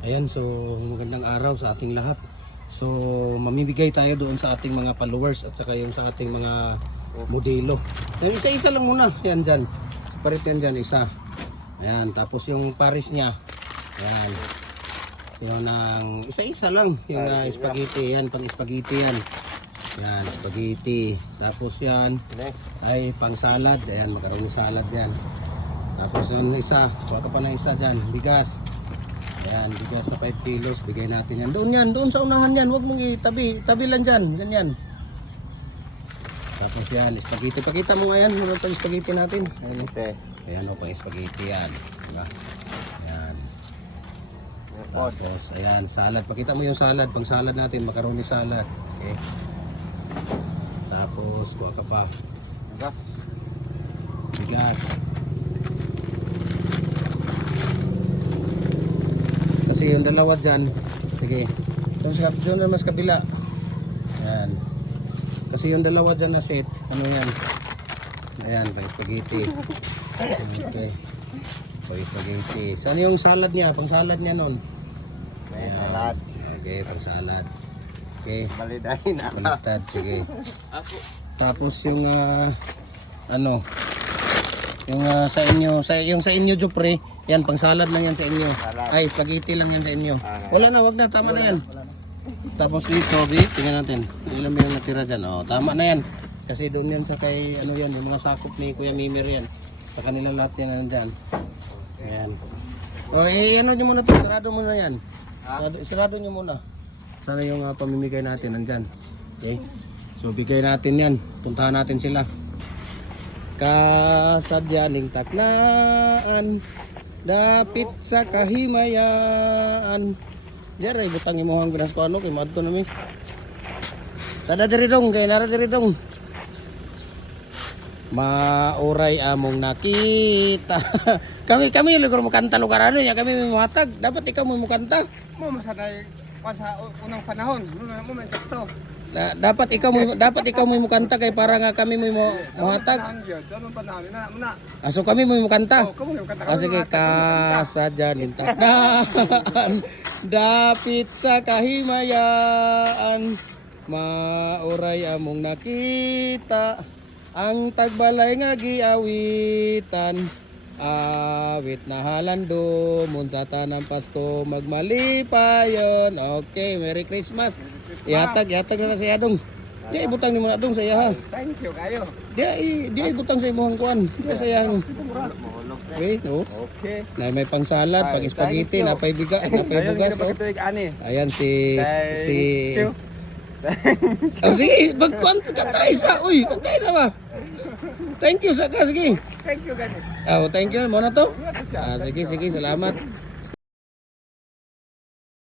Ayan, so magandang araw sa ating lahat. So mamimigay tayo doon sa ating mga followers at saka yung sa ating mga modelo. Yan, isa-isa lang muna. Yan dyan. Separate yan dyan, isa. Ayan, tapos yung pares niya. Ayan. Yung ang isa-isa lang. Yung spaghetti. Yan, pang spaghetti yan. Yan, spaghetti. Tapos yan ay pang salad. Ayan, magkaroon ng salad yan. Tapos yung isa, kuha ka pa ng isa dyan, bigas. Ayan, bigas na 5 kilos, bigay natin yan. Doon yan, doon sa unahan yan, huwag mong itabi, tabi lang dyan, ganyan. Tapos yan, spaghetti, pakita mo nga yan, ano itong spaghetti natin. Ayan, ayan o, pang spaghetti yan. Diba? Ayan. Tapos, ayan, salad, pakita mo yung salad, pang salad natin, macaroni salad. Okay. Tapos, kuha ka pa. Bigas. Bigas. Kasi yung dalawa dyan, sige, doon na mas kabila. Ayan. Kasi yung dalawa dyan na set, ano yan? Ayan, pang spaghetti. Okay. Pang spaghetti. Saan yung salad niya? Pang salad niya nun? Ayan. Okay, pang salad. Okay. Balidahin na. Baliktad, sige. Tapos yung, ano, yung sa inyo Jupre, yan pang salad lang yan sa inyo. Ay, spaghetti lang yan sa inyo. Wala na, wag na, tama na yan. Tapos dito, tingnan natin. Ilan ba yung natira dyan? Oh, tama na yan. Kasi doon yan sa kay, ano yan, yung mga sakop ni Kuya Mimir yan. Sa kanila lahat yan nandyan. Ayan. O, ano nyo muna to, sarado muna yan. Sarado nyo muna. Sana yung pamimigay natin nandyan. Okay? So, bigay natin yan. Puntahan natin sila. Kasadyaning taklaan, dapit sa kahimayaan. Diyan butang imuhang binas ko ano kay madto nami. Tada diri dong, kay nara diri dong. Mauray among nakita. kami lugar mo kanta lugar ano ya, kami may muhatag. Dapat ikaw mo kanta. Mo masanay sa unang panahon, mo man sakto. Dapat ikaw mo kanta kay para nga kami mo muhatag. Anong panahon na? So kami mo kanta. Sige, kasadyaning taklaan, dapit sa kahimayaan, mauray among nakita, ang tagbalay nga giawitan, awit na halando, mun sa tanang Pasko magmalipayon. Okay, Merry Christmas. Ihatag na sa Adong. Di ibutang ni mo na dong sa iya ha. Thank you kayo. Di ibutang sa imong kuan. Di sa iyang. Okay, no. Okay. Na may pang salad, pang spaghetti, na pay bigas, na pay bugas. Oh. Ayan si Oh, sige, magkuan ka tayo sa. Uy, tayo sa ba? Thank you sa ka, sige. Thank you ganit. Oh, thank you mo na to. Sige, salamat.